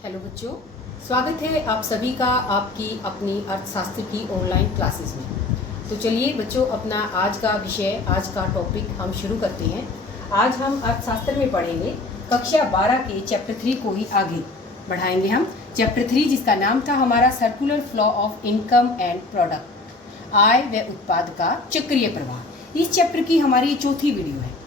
Hello बच्चों, स्वागत है आप सभी का आपकी अपनी अर्थशास्त्र की ऑनलाइन क्लासेस में। तो चलिए बच्चों, अपना आज का विषय, आज का टॉपिक हम शुरू करते हैं। आज हम अर्थशास्त्र में पढ़ेंगे कक्षा 12 के चैप्टर 3 को ही आगे बढ़ाएंगे हम। चैप्टर 3 जिसका नाम था हमारा circular flow of income and product, आय व उत्पाद का चक्रीय प्रवाह। इस चैप्टर की हमारी चौथी वीडियो है।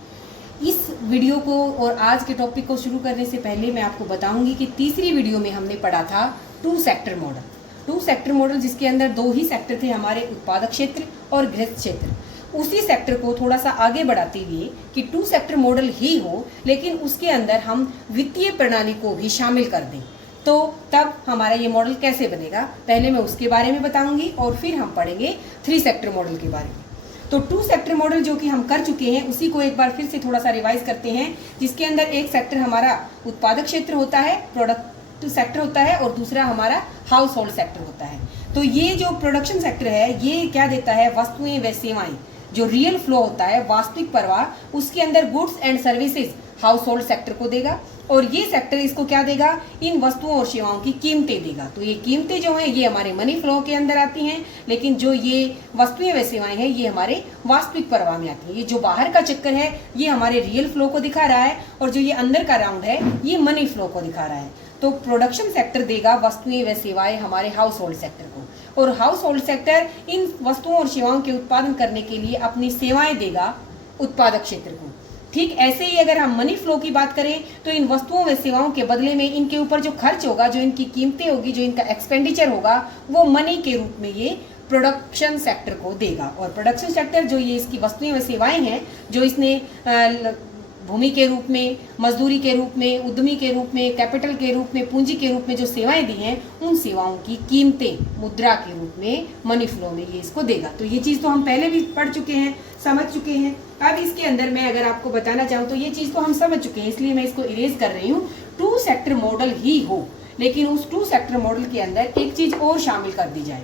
इस वीडियो को और आज के टॉपिक को शुरू करने से पहले मैं आपको बताऊंगी कि तीसरी वीडियो में हमने पढ़ा था टू सेक्टर मॉडल, जिसके अंदर दो ही सेक्टर थे, हमारे उत्पादक क्षेत्र और गृहस्थ क्षेत्र। उसी सेक्टर को थोड़ा सा आगे बढ़ाते हुए कि टू सेक्टर मॉडल ही हो, लेकिन उसके अंदर हम वित्तीय प्रणाली को भी शामिल कर दें, तो तब हमारा ये मॉडल कैसे बनेगा, पहले मैं उसके बारे में बताऊंगी और फिर हम पढ़ेंगे थ्री सेक्टर मॉडल के बारे में। तो टू सेक्टर मॉडल जो कि हम कर चुके हैं, उसी को एक बार फिर से थोड़ा सा रिवाइज करते हैं, जिसके अंदर एक सेक्टर हमारा उत्पादक क्षेत्र होता है, प्रोडक्ट सेक्टर होता है, और दूसरा हमारा हाउस होल्ड सेक्टर होता है। तो ये जो प्रोडक्शन सेक्टर है, ये क्या देता है, वस्तुएं व सेवाएं, जो रियल फ्लो होता है, वास्तविक प्रवाह, उसके अंदर goods and services house hold sector को देगा, और ये सेक्टर इसको क्या देगा, इन वस्तुओं और सेवाओं की कीमतें देगा। तो ये कीमतें जो हैं ये हमारे मनी फ्लो के अंदर आती हैं, लेकिन जो ये वस्तुएं व सेवाएं हैं ये हमारे वास्तविक प्रवाह में आती हैं। ये जो बाहर का चक्कर है ये हमारे रियल फ्लो को दिखा रहा है, और जो ये अंदर का राउंड है ये मनी फ्लो को दिखा रहा है। तो प्रोडक्शन सेक्टर देगा वस्तुएं व सेवाएं हमारे हाउस होल्ड सेक्टर को, और हाउस होल्ड सेक्टर इन वस्तुओं और सेवाओं के उत्पादन करने के लिए अपनी सेवाएं देगा उत्पादक क्षेत्र को। ठीक ऐसे ही अगर हम मनी फ्लो की बात करें, तो इन वस्तुओं व सेवाओं के बदले में इनके ऊपर जो खर्च होगा, जो इनकी कीमतें होगी, जो इनका एक्सपेंडिचर होगा, वो मनी के रूप में ये प्रोडक्शन सेक्टर को देगा। और प्रोडक्शन सेक्टर जो ये इसकी वस्तुएं व सेवाएं हैं, जो इसने भूमि के रूप में, मजदूरी के रूप में, उद्यमी के रूप में, कैपिटल के रूप में, पूंजी के रूप में जो सेवाएं दी हैं, उन सेवाओं की कीमतें मुद्रा के रूप में मनी फ्लो में ये इसको देगा। तो ये चीज़ तो हम पहले भी पढ़ चुके हैं, समझ चुके हैं। अब इसके अंदर मैं अगर आपको बताना चाहूँ तो ये चीज़ तो हम समझ चुके हैं, इसलिए मैं इसको इरेज कर रही हूँ। टू सेक्टर मॉडल ही हो, लेकिन उस टू सेक्टर मॉडल के अंदर एक चीज़ और शामिल कर दी जाए,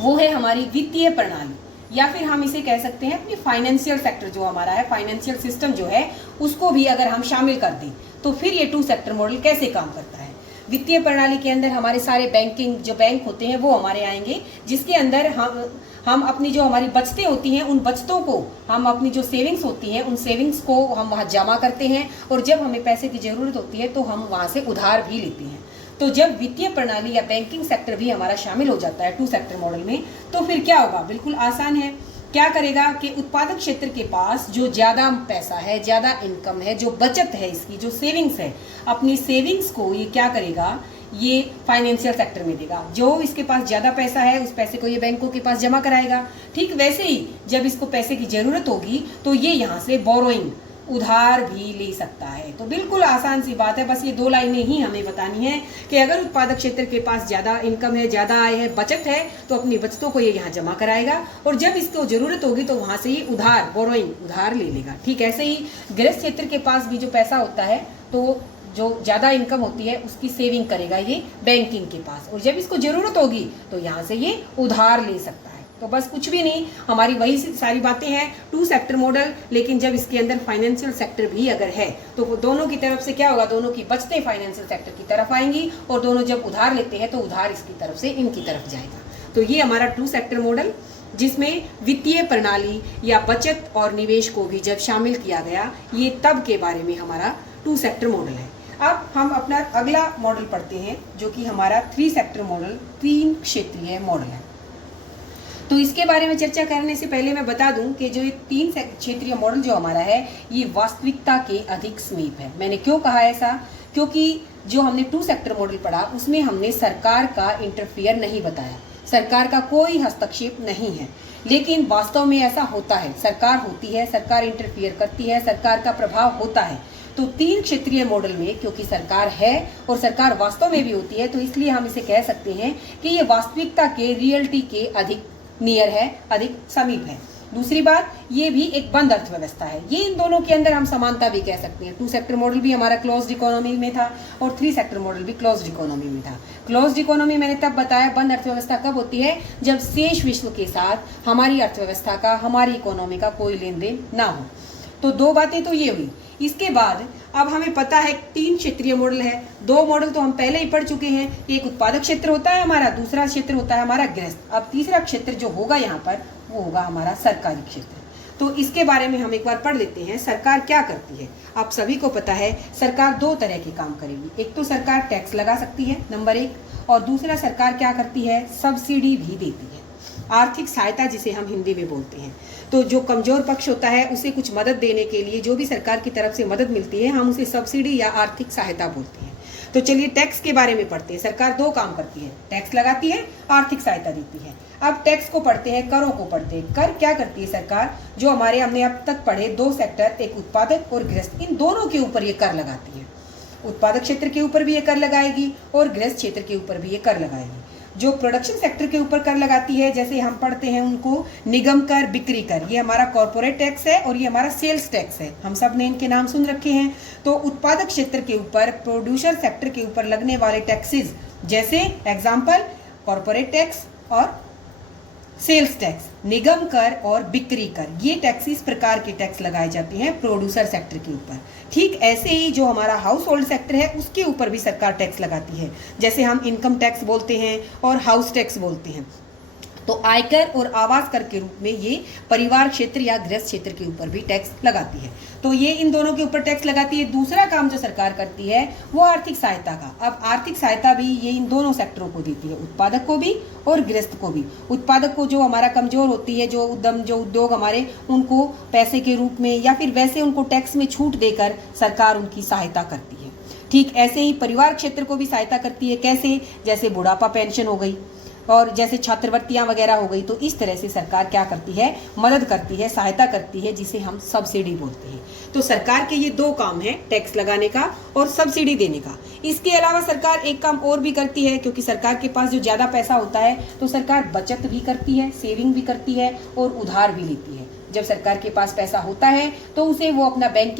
वो है हमारी वित्तीय प्रणाली, या फिर हम इसे कह सकते हैं अपनी फाइनेंशियल सेक्टर जो हमारा है, फाइनेंशियल सिस्टम जो है, उसको भी अगर हम शामिल कर दें तो फिर ये टू सेक्टर मॉडल कैसे काम करता है। वित्तीय प्रणाली के अंदर हमारे सारे बैंकिंग जो बैंक होते हैं वो हमारे आएंगे, जिसके अंदर हम अपनी जो हमारी बचतें होती हैं, उन बचतों को, हम अपनी जो सेविंग्स होती हैं, उन सेविंग्स को हम वहाँ जमा करते हैं, और जब हमें पैसे की ज़रूरत होती है तो हम वहाँ से उधार भी लेते हैं। तो जब वित्तीय प्रणाली या बैंकिंग सेक्टर भी हमारा शामिल हो जाता है टू सेक्टर मॉडल में, तो फिर क्या होगा, बिल्कुल आसान है। क्या करेगा कि उत्पादक क्षेत्र के पास जो ज़्यादा पैसा है, ज़्यादा इनकम है, जो बचत है, इसकी जो सेविंग्स है, अपनी सेविंग्स को ये क्या करेगा, ये फाइनेंशियल सेक्टर में देगा। जो इसके पास ज़्यादा पैसा है उस पैसे को ये बैंकों के पास जमा कराएगा। ठीक वैसे ही जब इसको पैसे की ज़रूरत होगी तो ये यहाँ से बोरोइंग, उधार भी ले सकता है। तो बिल्कुल आसान सी बात है, बस ये दो लाइनें ही हमें बतानी है कि अगर उत्पादक क्षेत्र के पास ज़्यादा इनकम है, ज़्यादा आय है, बचत है, तो अपनी बचतों को ये यहाँ जमा कराएगा, और जब इसको ज़रूरत होगी तो वहाँ से ये उधार, बोरोइंग, उधार ले लेगा। ठीक ऐसे ही गृहस्थ क्षेत्र के पास भी जो पैसा होता है, तो जो ज़्यादा इनकम होती है उसकी सेविंग करेगा ये बैंकिंग के पास, और जब इसको ज़रूरत होगी तो यहाँ से ये उधार ले सकता है। तो बस कुछ भी नहीं, हमारी वही सारी बातें हैं, टू सेक्टर मॉडल, लेकिन जब इसके अंदर फाइनेंशियल सेक्टर भी अगर है तो दोनों की तरफ से क्या होगा, दोनों की बचतें फाइनेंशियल सेक्टर की तरफ आएंगी, और दोनों जब उधार लेते हैं तो उधार इसकी तरफ से इनकी तरफ जाएगा। तो ये हमारा टू सेक्टर मॉडल, जिसमें वित्तीय प्रणाली या बचत और निवेश को भी जब शामिल किया गया, ये तब के बारे में हमारा टू सेक्टर मॉडल है। अब हम अपना अगला मॉडल पढ़ते हैं, जो कि हमारा थ्री सेक्टर मॉडल, तीन क्षेत्रीय मॉडल है। तो इसके बारे में चर्चा करने से पहले मैं बता दूं कि जो ये तीन क्षेत्रीय मॉडल जो हमारा है, ये वास्तविकता के अधिक समीप है। मैंने क्यों कहा ऐसा, क्योंकि जो हमने टू सेक्टर मॉडल पढ़ा उसमें हमने सरकार का इंटरफियर नहीं बताया, सरकार का कोई हस्तक्षेप नहीं है, लेकिन वास्तव में ऐसा होता है, सरकार होती है, सरकार इंटरफियर करती है, सरकार का प्रभाव होता है। तो तीन क्षेत्रीय मॉडल में क्योंकि सरकार है और सरकार वास्तव में भी होती है, तो इसलिए हम इसे कह सकते हैं कि ये वास्तविकता के, रियलिटी के अधिक नियर है, अधिक समीप है। दूसरी बात, ये भी एक बंद अर्थव्यवस्था है। ये इन दोनों के अंदर हम समानता भी कह सकते हैं। टू सेक्टर मॉडल भी हमारा क्लोज्ड इकोनॉमी में था, और थ्री सेक्टर मॉडल भी क्लोज्ड इकोनॉमी में था। क्लोज्ड इकोनॉमी मैंने तब बताया, बंद अर्थव्यवस्था कब होती है, जब शेष विश्व के साथ हमारी अर्थव्यवस्था का, हमारी इकोनॉमी का कोई लेन देन ना हो। तो दो बातें तो ये हुई। इसके बाद अब हमें पता है 3 क्षेत्रीय मॉडल है। 2 मॉडल तो हम पहले ही पढ़ चुके हैं, एक उत्पादक क्षेत्र होता है हमारा, दूसरा क्षेत्र होता है हमारा गृहस्थ। अब तीसरा क्षेत्र जो होगा यहाँ पर वो होगा हमारा सरकारी क्षेत्र। तो इसके बारे में हम एक बार पढ़ लेते हैं। सरकार क्या करती है? आप सभी को पता है सरकार 2 तरह के काम करेगी। एक तो सरकार टैक्स लगा सकती है, नंबर 1, और दूसरा सरकार क्या करती है, सब्सिडी भी देती है, आर्थिक सहायता जिसे हम हिंदी में बोलते हैं। तो जो कमजोर पक्ष होता है उसे कुछ मदद देने के लिए जो भी सरकार की तरफ से मदद मिलती है हम उसे सब्सिडी या आर्थिक सहायता बोलते हैं। तो चलिए टैक्स के बारे में पढ़ते हैं। सरकार 2 काम करती है, टैक्स लगाती है, आर्थिक सहायता देती है। अब टैक्स को पढ़ते हैं, करों को पढ़ते हैं। कर क्या करती है सरकार? जो हमने अब तक पढ़े 2 सेक्टर, एक उत्पादक और गृहस्थ, इन दोनों के ऊपर ये कर लगाती है। उत्पादक क्षेत्र के ऊपर भी ये कर लगाएगी और गृहस्थ क्षेत्र के ऊपर भी ये कर लगाएगी। जो प्रोडक्शन सेक्टर के ऊपर कर लगाती है, जैसे हम पढ़ते हैं उनको निगम कर, बिक्री कर, ये हमारा कॉर्पोरेट टैक्स है और ये हमारा सेल्स टैक्स है। हम सब ने इनके नाम सुन रखे हैं। तो उत्पादक क्षेत्र के ऊपर, प्रोड्यूसर सेक्टर के ऊपर लगने वाले टैक्सेस, जैसे एग्जाम्पल कॉर्पोरेट टैक्स और सेल्स टैक्स, निगम कर और बिक्री कर, ये टैक्स इस प्रकार के टैक्स लगाए जाते हैं प्रोड्यूसर सेक्टर के ऊपर। ठीक ऐसे ही जो हमारा हाउस होल्ड सेक्टर है उसके ऊपर भी सरकार टैक्स लगाती है, जैसे हम इनकम टैक्स बोलते हैं और हाउस टैक्स बोलते हैं। तो आयकर और आवास कर के रूप में ये परिवार क्षेत्र या गृहस्थ क्षेत्र के ऊपर भी टैक्स लगाती है। तो ये इन दोनों के ऊपर टैक्स लगाती है। दूसरा काम जो सरकार करती है वो आर्थिक सहायता का। अब आर्थिक सहायता भी ये इन दोनों सेक्टरों को देती है, उत्पादक को भी और गृहस्थ को भी। उत्पादक को जो हमारा कमजोर होती है, जो उद्योग हमारे, उनको पैसे के रूप में या फिर वैसे उनको टैक्स में छूट देकर सरकार उनकी सहायता करती है। ठीक ऐसे ही परिवार क्षेत्र को भी सहायता करती है। कैसे? जैसे बुढ़ापा पेंशन हो गई और जैसे छात्रवृत्तियां वगैरह हो गई। तो इस तरह से सरकार क्या करती है, मदद करती है, सहायता करती है, जिसे हम सब्सिडी बोलते हैं। तो सरकार के ये 2 काम हैं, टैक्स लगाने का और सब्सिडी देने का। इसके अलावा सरकार एक काम और भी करती है, क्योंकि सरकार के पास जो ज़्यादा पैसा होता है तो सरकार बचत भी करती है, सेविंग भी करती है और उधार भी लेती है। जब सरकार के पास पैसा होता है तो उसे वो अपना बैंक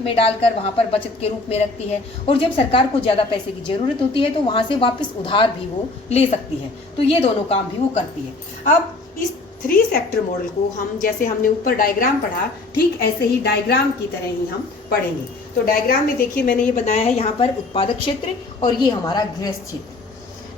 में डालकर वहाँ पर बचत के रूप में रखती है, और जब सरकार को ज़्यादा पैसे की ज़रूरत होती है तो वहाँ से वापस उधार भी वो ले सकती है। तो ये दोनों काम भी वो करती है। अब इस 3 सेक्टर मॉडल को हम, जैसे हमने ऊपर डायग्राम पढ़ा, ठीक ऐसे ही डायग्राम की तरह ही हम पढ़ेंगे। तो डायग्राम में देखिए मैंने ये बनाया है यहाँ पर उत्पादक क्षेत्र और ये हमारा गृहस्थ क्षेत्र।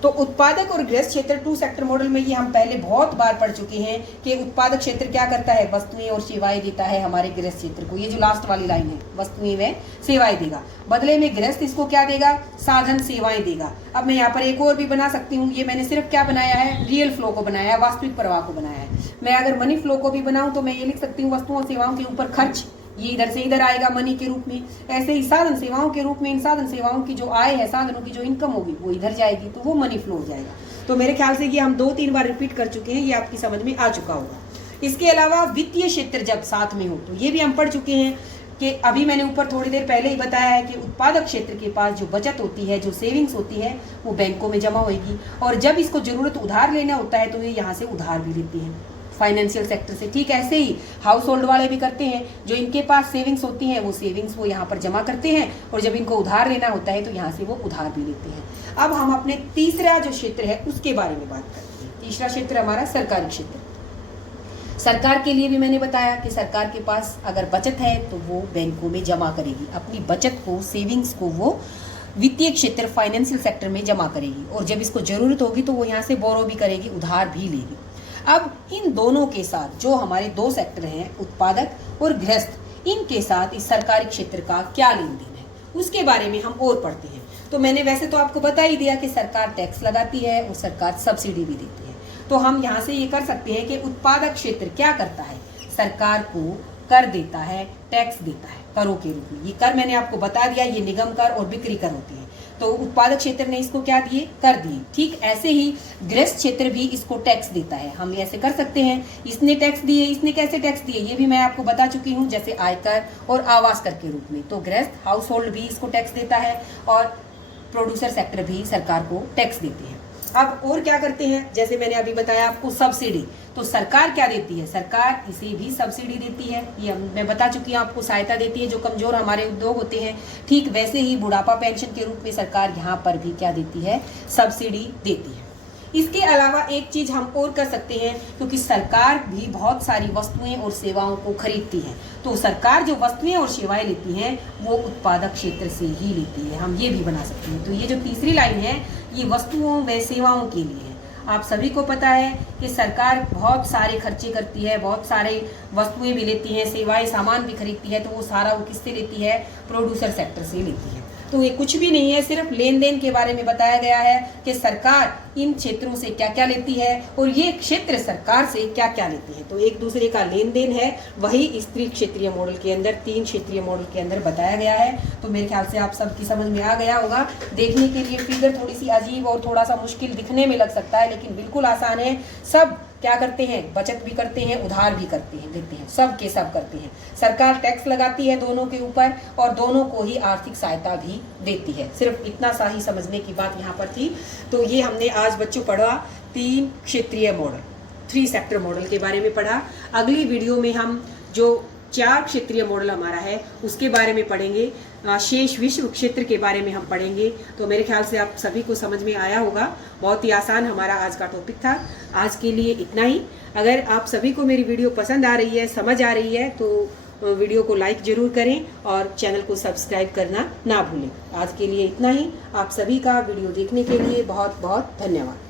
तो उत्पादक और गृहस्थ क्षेत्र 2 सेक्टर मॉडल में ये हम पहले बहुत बार पढ़ चुके हैं कि उत्पादक क्षेत्र क्या करता है, वस्तुएं और सेवाएं देता है हमारे गृहस्थ क्षेत्र को। ये जो लास्ट वाली लाइन है, वस्तुएं व सेवाएं देगा। बदले में गृहस्थ इसको क्या देगा, साधन सेवाएं देगा। अब मैं यहाँ पर एक और भी बना सकती हूँ। ये मैंने सिर्फ क्या बनाया है, रियल फ्लो को बनाया है, वास्तविक प्रवाह को बनाया है। मैं अगर मनी फ्लो को भी बनाऊं तो मैं ये लिख सकती हूँ वस्तुओं और सेवाओं के ऊपर खर्च, ये इधर से इधर आएगा मनी के रूप में। ऐसे ही साधन सेवाओं के रूप में इन साधन सेवाओं की जो आय है, साधनों की जो इनकम होगी वो इधर जाएगी, तो वो मनी फ्लो हो जाएगा। तो मेरे ख्याल से ये हम 2-3 बार रिपीट कर चुके हैं, ये आपकी समझ में आ चुका होगा। इसके अलावा वित्तीय क्षेत्र जब साथ में हो तो ये भी हम पढ़ चुके हैं कि अभी मैंने ऊपर थोड़ी देर पहले ही बताया है कि उत्पादक क्षेत्र के पास जो बचत होती है, जो सेविंग्स होती है, वो बैंकों में जमा होगी, और जब इसको जरूरत उधार लेना होता है तो ये यहाँ से उधार भी लेती है फाइनेंशियल सेक्टर से। ठीक ऐसे ही हाउस होल्ड वाले भी करते हैं, जो इनके पास सेविंग्स होती हैं वो सेविंग्स वो यहाँ पर जमा करते हैं, और जब इनको उधार लेना होता है तो यहाँ से वो उधार भी लेते हैं। अब हम अपने तीसरा जो क्षेत्र है उसके बारे में बात करते हैं। तीसरा क्षेत्र हमारा सरकारी क्षेत्र। सरकार के लिए भी मैंने बताया कि सरकार के पास अगर बचत है तो वो बैंकों में जमा करेगी, अपनी बचत को, सेविंग्स को वो वित्तीय क्षेत्र फाइनेंशियल सेक्टर में जमा करेगी, और जब इसको जरूरत होगी तो वो यहाँ से बोरो भी करेगी, उधार भी लेगी। अब इन दोनों के साथ जो हमारे 2 सेक्टर हैं, उत्पादक और गृहस्थ, इनके साथ इस सरकारी क्षेत्र का क्या लेन देन है उसके बारे में हम और पढ़ते हैं। तो मैंने वैसे तो आपको बता ही दिया कि सरकार टैक्स लगाती है और सरकार सब्सिडी भी देती है। तो हम यहाँ से ये कर सकते हैं कि उत्पादक क्षेत्र क्या करता है, सरकार को कर देता है, टैक्स देता है करों के रूप में। ये कर मैंने आपको बता दिया, ये निगम कर और बिक्री कर होते हैं। तो उत्पादक क्षेत्र ने इसको क्या दिए, कर दिए। ठीक ऐसे ही गृहस्थ क्षेत्र भी इसको टैक्स देता है। हम ऐसे कर सकते हैं, इसने टैक्स दिए, इसने कैसे टैक्स दिए ये भी मैं आपको बता चुकी हूँ, जैसे आयकर और आवास कर के रूप में। तो गृहस्थ हाउस होल्ड भी इसको टैक्स देता है और प्रोड्यूसर सेक्टर भी सरकार को टैक्स देती है। अब और क्या करते हैं, जैसे मैंने अभी बताया आपको सब्सिडी, तो सरकार क्या देती है, सरकार इसे भी सब्सिडी देती है। ये मैं बता चुकी हूँ आपको, सहायता देती है जो कमजोर हमारे उद्योग होते हैं। ठीक वैसे ही बुढ़ापा पेंशन के रूप में सरकार यहाँ पर भी क्या देती है, सब्सिडी देती है। इसके अलावा एक चीज हम और कर सकते हैं, क्योंकि सरकार भी बहुत सारी वस्तुएं और सेवाओं को खरीदती है, तो सरकार जो वस्तुएं और सेवाएं लेती हैं वो उत्पादक क्षेत्र से ही लेती है, हम ये भी बना सकते हैं। तो ये जो तीसरी लाइन है ये वस्तुओं व सेवाओं के लिए है। आप सभी को पता है कि सरकार बहुत सारे खर्चे करती है, बहुत सारे वस्तुएं भी लेती है, सेवाएं सामान भी खरीदती है, तो वो सारा वो किससे लेती है? प्रोड्यूसर सेक्टर से लेती है। तो ये कुछ भी नहीं है, सिर्फ लेन देन के बारे में बताया गया है कि सरकार इन क्षेत्रों से क्या क्या लेती है और ये क्षेत्र सरकार से क्या क्या लेती है। तो एक दूसरे का लेन देन है, वही इस त्रिक्षेत्रीय मॉडल के अंदर, 3 क्षेत्रीय मॉडल के अंदर बताया गया है। तो मेरे ख्याल से आप सबकी समझ में आ गया होगा। देखने के लिए फिगर थोड़ी सी अजीब और थोड़ा सा मुश्किल दिखने में लग सकता है, लेकिन बिल्कुल आसान है। सब क्या करते हैं? बचत भी करते हैं, उधार भी करते हैं, देते हैं, सब के सब करते हैं। सरकार टैक्स लगाती है दोनों के ऊपर और दोनों को ही आर्थिक सहायता भी देती है। सिर्फ इतना सा ही समझने की बात यहाँ पर थी। तो ये हमने आज बच्चों पढ़ा 3 क्षेत्रीय मॉडल, 3 सेक्टर मॉडल के बारे में पढ़ा। अगली वीडियो में हम जो 4 क्षेत्रीय मॉडल हमारा है उसके बारे में पढ़ेंगे, शेष विश्व क्षेत्र के बारे में हम पढ़ेंगे। तो मेरे ख्याल से आप सभी को समझ में आया होगा। बहुत ही आसान हमारा आज का टॉपिक था। आज के लिए इतना ही। अगर आप सभी को मेरी वीडियो पसंद आ रही है, समझ आ रही है, तो वीडियो को लाइक जरूर करें और चैनल को सब्सक्राइब करना ना भूलें। आज के लिए इतना ही। आप सभी का वीडियो देखने के लिए बहुत बहुत धन्यवाद।